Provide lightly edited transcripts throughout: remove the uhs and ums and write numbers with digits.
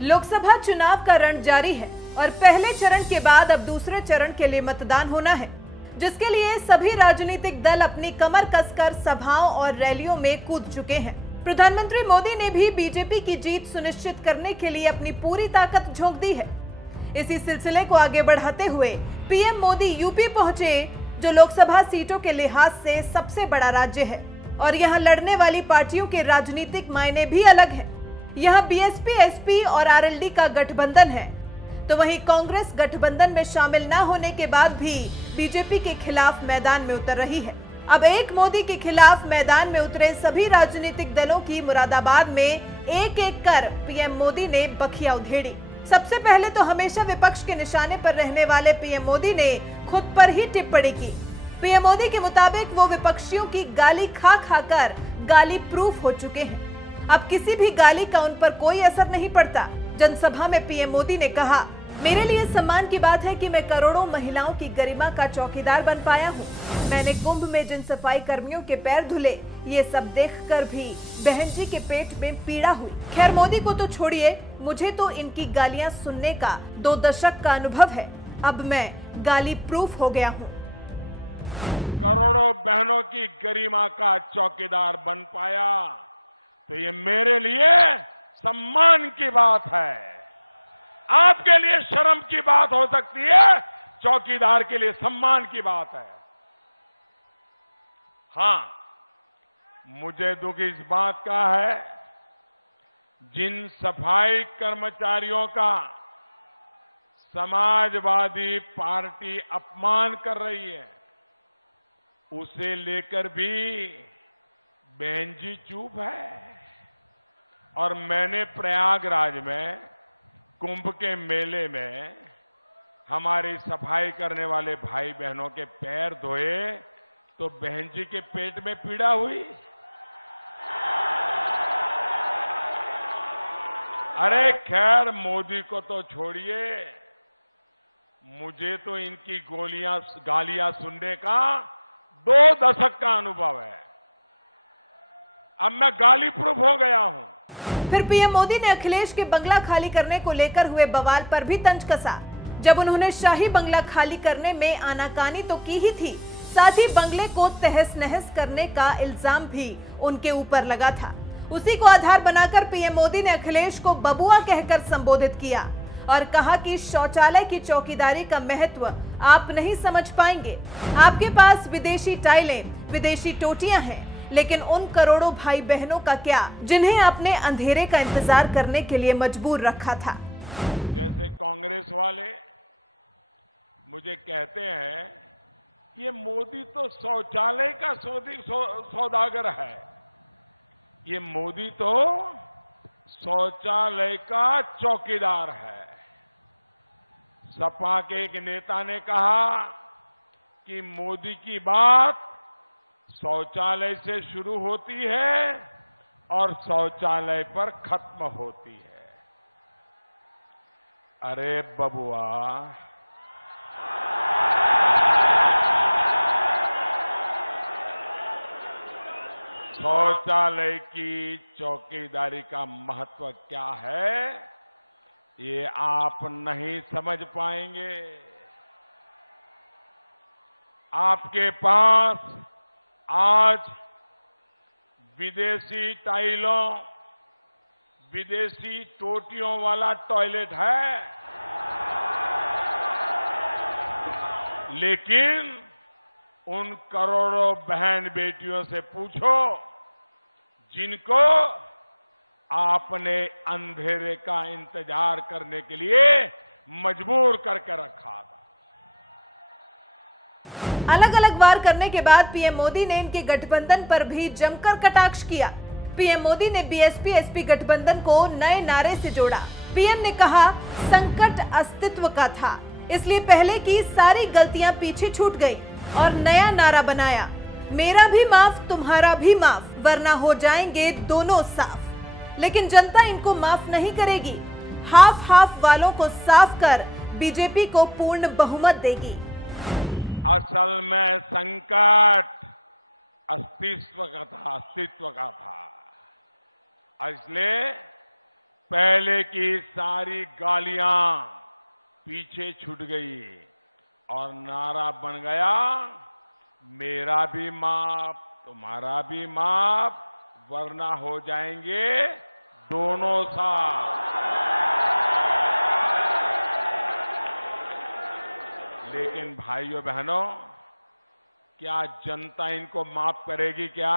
लोकसभा चुनाव का रण जारी है और पहले चरण के बाद अब दूसरे चरण के लिए मतदान होना है, जिसके लिए सभी राजनीतिक दल अपनी कमर कसकर सभाओं और रैलियों में कूद चुके हैं। प्रधानमंत्री मोदी ने भी बीजेपी की जीत सुनिश्चित करने के लिए अपनी पूरी ताकत झोंक दी है। इसी सिलसिले को आगे बढ़ाते हुए पीएम मोदी यूपी पहुंचे, जो लोकसभा सीटों के लिहाज से सबसे बड़ा राज्य है और यहां लड़ने वाली पार्टियों के राजनीतिक मायने भी अलग हैं। यहां बीएसपी, एसपी और आरएलडी का गठबंधन है, तो वहीं कांग्रेस गठबंधन में शामिल न होने के बाद भी बीजेपी के खिलाफ मैदान में उतर रही है। अब एक मोदी के खिलाफ मैदान में उतरे सभी राजनीतिक दलों की मुरादाबाद में एक एक कर पीएम मोदी ने बखिया उधेड़ी। सबसे पहले तो हमेशा विपक्ष के निशाने पर रहने वाले पीएम मोदी ने खुद पर ही टिप्पणी की। पीएम मोदी के मुताबिक वो विपक्षियों की गाली खा खाकर गाली प्रूफ हो चुके हैं। अब किसी भी गाली का उन पर कोई असर नहीं पड़ता। जनसभा में पीएम मोदी ने कहा, मेरे लिए सम्मान की बात है कि मैं करोड़ों महिलाओं की गरिमा का चौकीदार बन पाया हूँ। मैंने कुंभ में जिन सफाई कर्मियों के पैर धुले, ये सब देखकर भी बहन जी के पेट में पीड़ा हुई। खैर, मोदी को तो छोड़िए, मुझे तो इनकी गालियां सुनने का 2 दशक का अनुभव है। अब मैं गाली प्रूफ हो गया हूँ। करोड़ों बहनों की गरिमा का चौकीदार बन पाया, तो ये मेरे लिए सम्मान की बात है। आपके लिए शर्म की बात हो सकती है, चौकीदार के लिए सम्मान की बात है। हां, मुझे दुख इस बात का है, जिन सफाई कर्मचारियों का समाजवादी पार्टी अपमान कर रही है, उसे लेकर भी बहन जी चुप है। और मैंने प्रयागराज में कुंभ के मेले में हमारी सफाई करने वाले भाई बहनों के पैर धोए, तो बहन जी के पेट में पीड़ा हुई। अरे खैर, मोदी को तो छोड़िए, मुझे तो इनकी गालियां सुनने का 2 दशक का अनुभव है। अब मैं गाली प्रूफ हो गया हूं। फिर पीएम मोदी ने अखिलेश के बंगला खाली करने को लेकर हुए बवाल पर भी तंज कसा। जब उन्होंने शाही बंगला खाली करने में आनाकानी तो की ही थी, साथ ही बंगले को तहस नहस करने का इल्जाम भी उनके ऊपर लगा था। उसी को आधार बनाकर पीएम मोदी ने अखिलेश को बबुआ कहकर संबोधित किया और कहा कि शौचालय की चौकीदारी का महत्व आप नहीं समझ पाएंगे। आपके पास विदेशी टाइलें, विदेशी टोटियां हैं, लेकिन उन करोड़ों भाई बहनों का क्या, जिन्हें आपने अंधेरे का इंतजार करने के लिए मजबूर रखा था। जैसे कांग्रेस वाले मुझे कहते हैं, ये मोदी तो शौचालय का सौदागर है। ये मोदी तो शौचालय का चौकीदार है। सपा के एक नेता ने कहा कि मोदी की बात शौचालय से शुरू होती है और शौचालय पर खत्म होती है। अरे बबुआ, शौचालय की चौकीदारी का महत्व क्या है, ये आप नहीं समझ पाएंगे। आपके पास आज विदेशी टाइलों, विदेशी टोटियों वाला टॉयलेट है, लेकिन उन करोड़ों बहन बेटियों से पूछो जिनको आपने अंधेरे का इंतजार करने के लिए मजबूर करके रखा था। अलग अलग वार करने के बाद पीएम मोदी ने इनके गठबंधन पर भी जमकर कटाक्ष किया। पीएम मोदी ने बीएसपी एसपी गठबंधन को नए नारे से जोड़ा। पीएम ने कहा, संकट अस्तित्व का था, इसलिए पहले की सारी गलतियां पीछे छूट गई और नया नारा बनाया, मेरा भी माफ तुम्हारा भी माफ, वरना हो जाएंगे दोनों साफ। लेकिन जनता इनको माफ नहीं करेगी। हाफ हाफ वालों को साफ कर बीजेपी को पूर्ण बहुमत देगी। असल में संकट अस्तित्व का था, इसलिए पहले की सारी गालियां पीछे छूट गई और नारा बन गया, मेरा भी माफ तुम्हारा भी माफ, वरना हो जाएंगे दोनों साथ। लेकिन भाइयों बहनों, क्या जनता इनको माफ करेगी? क्या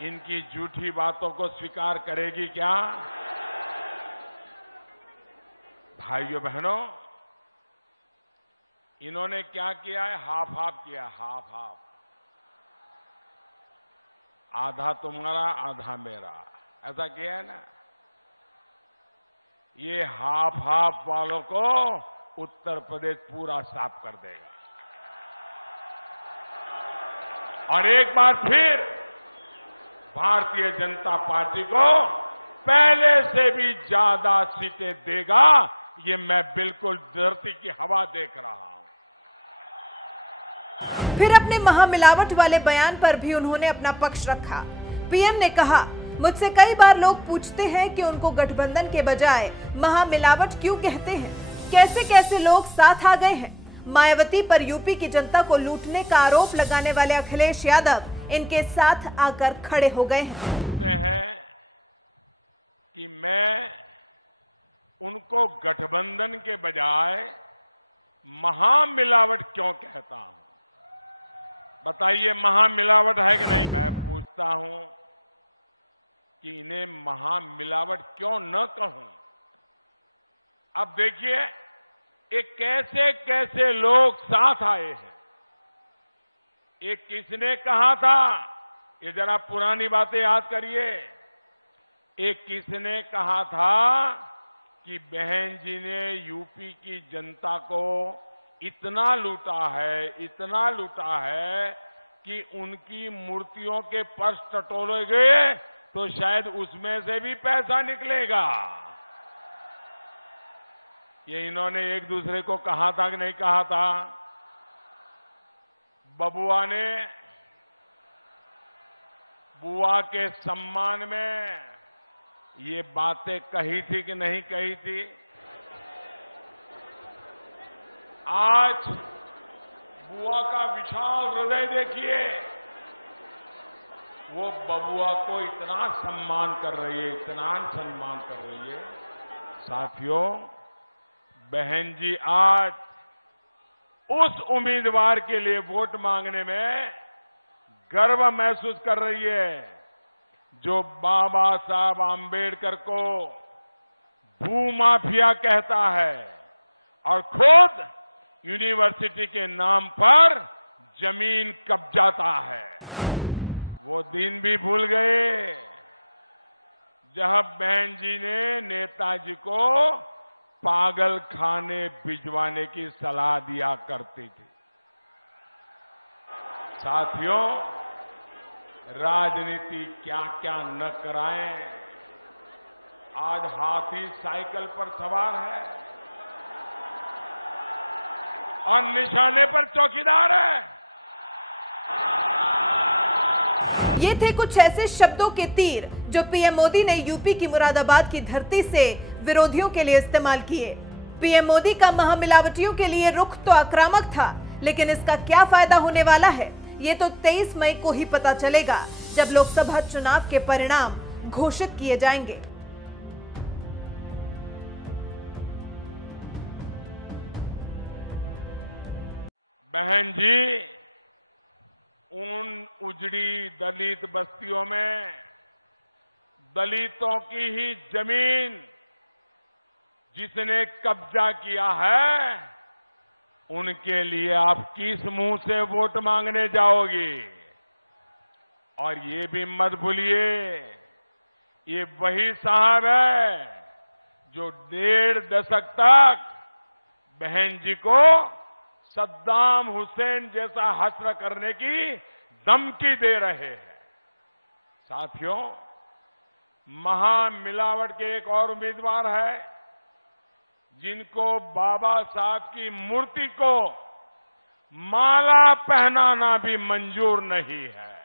इनकी झूठी बातों को स्वीकार करेगी? क्या भाइयों बहनों, इन्होंने क्या किया है? हाफ हाफ किया, हाफ हाफ। आधा तुम्हारा आधा मेरा, ऐसा किया है ना। ये हाफ हाफ वालों को उत्तर प्रदेश पूरा साफ कर देगा। और एक बार फिर भारतीय जनता पार्टी को पहले से भी ज्यादा सीटें देगा, ये मैं बिल्कुल धरती की हवा देख रहा हूं। फिर अपने महामिलावट वाले बयान पर भी उन्होंने अपना पक्ष रखा। पीएम ने कहा, मुझसे कई बार लोग पूछते हैं कि उनको गठबंधन के बजाय महामिलावट क्यों कहते हैं। कैसे कैसे लोग साथ आ गए हैं। मायावती पर यूपी की जनता को लूटने का आरोप लगाने वाले अखिलेश यादव इनके साथ आकर खड़े हो गए हैं। कि मैं उनको गठबंधन के बजाय महामिलावट क्यों कहता हूं? बताइए, महामिलावट है कि नहीं? मैं पूछता हूं कि इन्हें महामिलावट क्यों न कहूं। अब देखिए, ये कैसे कैसे लोग साथ आए हैं। ये किसने कहा था? ये जरा पुरानी बातें याद करिए। एक किसने कहा था कि बहन जी ने यूपी की जनता को इतना लूटा है कि उनकी मूर्तियों के पर्स टटोले गए तो शायद उसमें से भी पैसा निकलेगा। ये इन्होंने एक दूसरे को कहा था कि नहीं कहा था? बबुआ ने बुआ के सम्मान में ये बातें कही थी कि नहीं कही थी? आज बुआ का विशाल हृदय देखिए, वो बबुआ को इतना सम्मान कर रही है, इतना सम्मान कर रही है। साथियों, बहन जी आज उस उम्मीदवार के लिए वोट मांगने में गर्व महसूस कर रही है जो बाबा साहब आंबेडकर को भूमाफिया कहता है और खुद यूनिवर्सिटी के नाम पर जमीन कब्जाता है। वो दिन भी भूल गए जब बहन जी ने नेताजी को पागल खाने भिजवाने की सलाह दिया करती थी। साथियों, राजनीति क्या क्या न कराएं, आज हाथी साइकिल पर सवार है और निशाने पर चौकीदार है। ये थे कुछ ऐसे शब्दों के तीर जो पीएम मोदी ने यूपी की मुरादाबाद की धरती से विरोधियों के लिए इस्तेमाल किए। पीएम मोदी का महामिलावटियों के लिए रुख तो आक्रामक था, लेकिन इसका क्या फायदा होने वाला है, ये तो 23 मई को ही पता चलेगा, जब लोकसभा चुनाव के परिणाम घोषित किए जाएंगे। बहन जी, उन उजड़ी दलित बस्तियों में दलितों की ही जमीन जिसने कब्जा किया है, उनके लिए आप किस मुंह से वोट मांगने जाओगी? और ये भी मत भूलिए, ये वही साहब है जो 1.5 दशक तक बहन जी को सद्दाम हुसैन जैसा हश्र करने की धमकी दे रहे हैं। साथियों, महामिलावट के एक और उम्मीदवार है जिनको बाबा साहब की मूर्ति को माला पहनाना भी मंजूर नहीं है।